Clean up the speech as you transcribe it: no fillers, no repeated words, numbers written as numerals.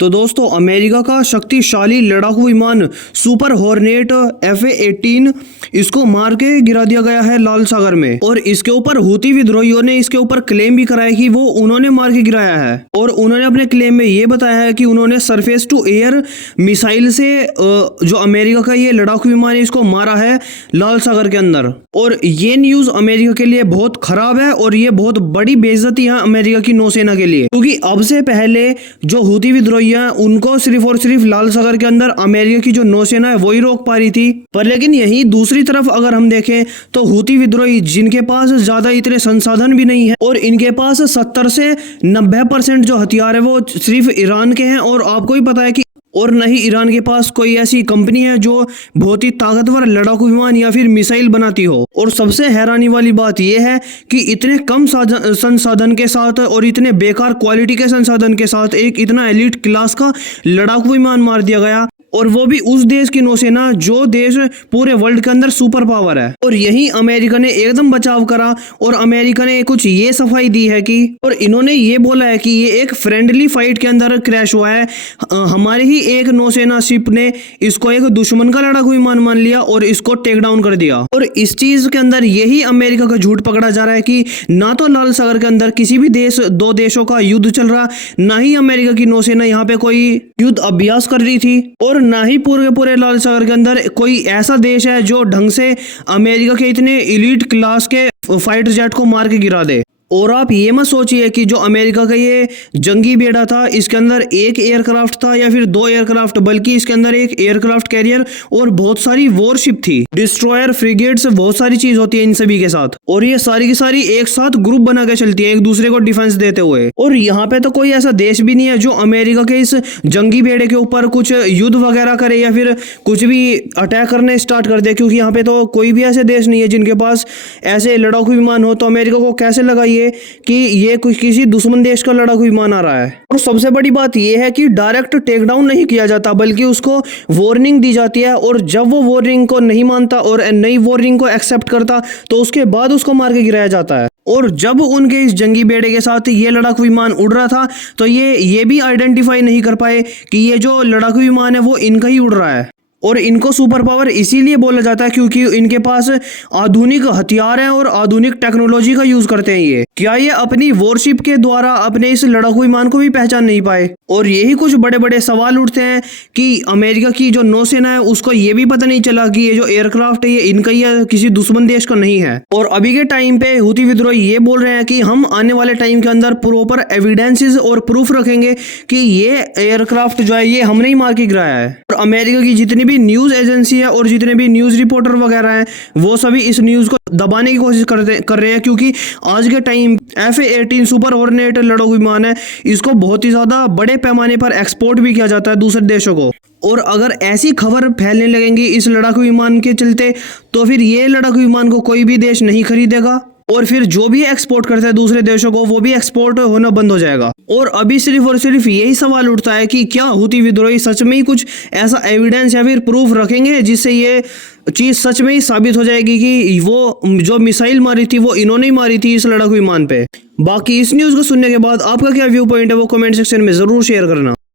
तो दोस्तों अमेरिका का शक्तिशाली लड़ाकू विमान सुपर हॉर्नेट FA-18 इसको मार के गिरा दिया गया है लाल सागर में। और इसके ऊपर हूती विद्रोहियों ने इसके ऊपर क्लेम भी कराया कि वो उन्होंने मार के गिराया है। और उन्होंने अपने क्लेम में ये बताया है कि उन्होंने सरफेस टू एयर मिसाइल से जो अमेरिका का ये लड़ाकू विमान है इसको मारा है लाल सागर के अंदर। और ये न्यूज अमेरिका के लिए बहुत खराब है और ये बहुत बड़ी बेइज्जती है अमेरिका की नौसेना के लिए, क्योंकि अब से पहले जो हूती विद्रोही उनको सिर्फ और सिर्फ लाल सागर के अंदर अमेरिका की जो नौसेना है वही रोक पा रही थी। पर लेकिन यही दूसरी तरफ अगर हम देखें तो हूती विद्रोही जिनके पास ज्यादा इतने संसाधन भी नहीं है और इनके पास 70 से 90% जो हथियार है वो सिर्फ ईरान के हैं। और आपको ही पता है कि और न ही ईरान के पास कोई ऐसी कंपनी है जो बहुत ही ताकतवर लड़ाकू विमान या फिर मिसाइल बनाती हो। और सबसे हैरानी वाली बात यह है कि इतने कम संसाधन के साथ और इतने बेकार क्वालिटी के संसाधन के साथ एक इतना एलीट क्लास का लड़ाकू विमान मार दिया गया, और वो भी उस देश की नौसेना जो देश पूरे वर्ल्ड के अंदर सुपर पावर है। और यही अमेरिका ने एकदम बचाव करा और अमेरिका ने कुछ ये सफाई दी है कि और इन्होंने ये बोला है कि ये एक फ्रेंडली फाइट के अंदर क्रैश हुआ है। हमारे ही एक नौसेना शिप ने इसको एक दुश्मन का लड़ाकू विमान मान लिया और इसको टेक डाउन कर दिया। और इस चीज के अंदर यही अमेरिका का झूठ पकड़ा जा रहा है कि ना तो लाल सागर के अंदर किसी भी दो देशों का युद्ध चल रहा, ना ही अमेरिका की नौसेना यहाँ पे कोई युद्ध अभ्यास कर रही थी, और ना ही पूरे लाल सागर के अंदर कोई ऐसा देश है जो ढंग से अमेरिका के इतने एलीट क्लास के फाइटर जेट को मार के गिरा दे। और आप ये मत सोचिए कि जो अमेरिका का ये जंगी बेड़ा था इसके अंदर एक एयरक्राफ्ट था या फिर 2 एयरक्राफ्ट, बल्कि इसके अंदर एक एयरक्राफ्ट कैरियर और बहुत सारी वॉरशिप थी, डिस्ट्रॉयर, फ्रिगेट्स, बहुत सारी चीज होती है इन सभी के साथ। और ये सारी की सारी एक साथ ग्रुप बना के चलती है एक दूसरे को डिफेंस देते हुए। और यहाँ पे तो कोई ऐसा देश भी नहीं है जो अमेरिका के इस जंगी बेड़े के ऊपर कुछ युद्ध वगैरह करे या फिर कुछ भी अटैक करने स्टार्ट कर दे, क्योंकि यहाँ पे तो कोई भी ऐसे देश नहीं है जिनके पास ऐसे लड़ाकू विमान हो। तो अमेरिका को कैसे लगा कि ये किसी दुश्मन देश का लड़ाकू विमान आ रहा है। और सबसे बड़ी बात यह है कि डायरेक्ट टेक डाउन नहीं किया जाता, बल्कि उसको वार्निंग दी जाती है। और जब वो वार्निंग को नहीं मानता और नई वार्निंग को एक्सेप्ट करता तो उसके बाद उसको मार के गिराया जाता है। और जब उनके इस जंगी बेड़े के साथ ये लड़ाकू विमान उड़ रहा था तो ये भी आइडेंटिफाई नहीं कर पाए कि ये जो लड़ाकू विमान है वो इनका ही उड़ रहा है। और इनको सुपर पावर इसीलिए बोला जाता है क्योंकि इनके पास आधुनिक हथियार हैं और आधुनिक टेक्नोलॉजी का यूज करते हैं। ये क्या ये अपनी वॉरशिप के द्वारा अपने इस लड़ाकू विमान को भी पहचान नहीं पाए? और यही कुछ बड़े बड़े सवाल उठते हैं कि अमेरिका की जो नौसेना है उसको ये भी पता नहीं चला कि ये जो एयरक्राफ्ट है ये इनका ही है, किसी दुश्मन देश का नहीं है। और अभी के टाइम पे हूती विद्रोही ये बोल रहे हैं कि हम आने वाले टाइम के अंदर प्रॉपर एविडेंसेस और प्रूफ रखेंगे कि ये एयरक्राफ्ट जो है ये हमने ही मार के गिराया है। और अमेरिका की जितनी भी न्यूज एजेंसी है और जितने भी न्यूज रिपोर्टर वगैरह हैं वो सभी इस न्यूज को दबाने की कोशिश कर रहे हैं, क्योंकि आज के टाइम FA-18 सुपर हॉर्नेट लड़ाकू विमान है इसको बहुत ही ज्यादा बड़े पैमाने पर एक्सपोर्ट भी किया जाता है दूसरे देशों को। और अगर ऐसी खबर फैलने लगेंगी इस लड़ाकू विमान के चलते तो फिर ये लड़ाकू विमान को कोई भी देश नहीं खरीदेगा, और फिर जो भी एक्सपोर्ट करता है दूसरे देशों को वो भी एक्सपोर्ट होना बंद हो जाएगा। और अभी सिर्फ और सिर्फ यही सवाल उठता है कि क्या हूती विद्रोही सच में ही कुछ ऐसा एविडेंस या फिर प्रूफ रखेंगे जिससे ये चीज सच में ही साबित हो जाएगी कि वो जो मिसाइल मारी थी वो इन्होंने ही मारी थी इस लड़ाकू विमान पे। बाकी इस न्यूज को सुनने के बाद आपका क्या व्यू पॉइंट है वो कमेंट सेक्शन में जरूर शेयर करना।